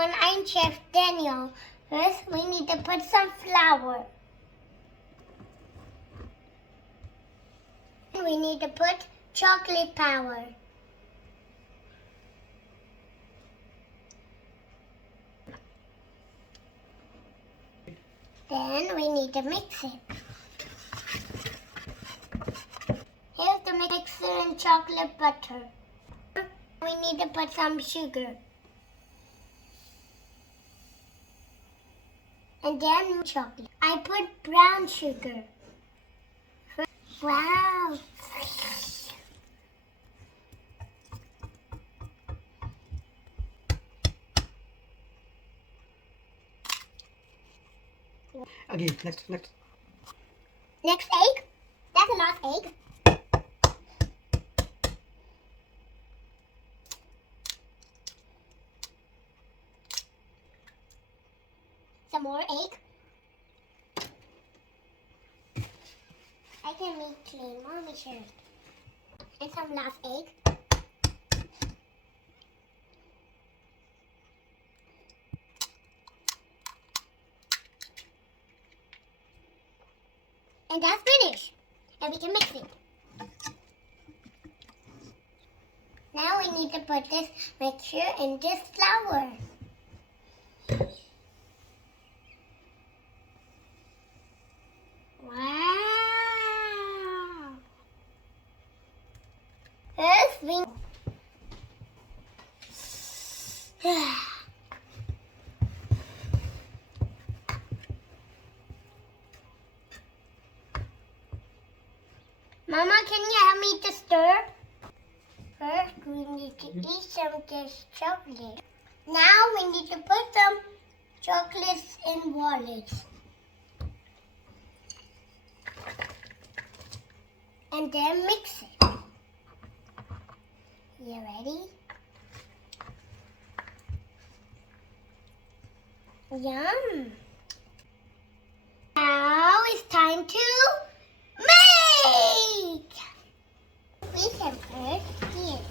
everyone, I'm Chef Daniyal. First, we need to put some flour. We need to put chocolate powder. Then we need to mix it. Here's the mixer and chocolate butter. We need to put some sugar. And then chocolate. I put brown sugar. Wow! Okay, next. Next egg. That's the last egg. Some more egg. I can make clean, mommy sure. And some last egg. And that's finished. And we can mix it. Now we need to put this mixture in this flour. Wow! First we Mama, can you help me to stir? First, we need to eat some of this chocolate. Now we need to put some chocolates in wallets. And then mix it. You ready? Yum! Now it's time to make! We can put this.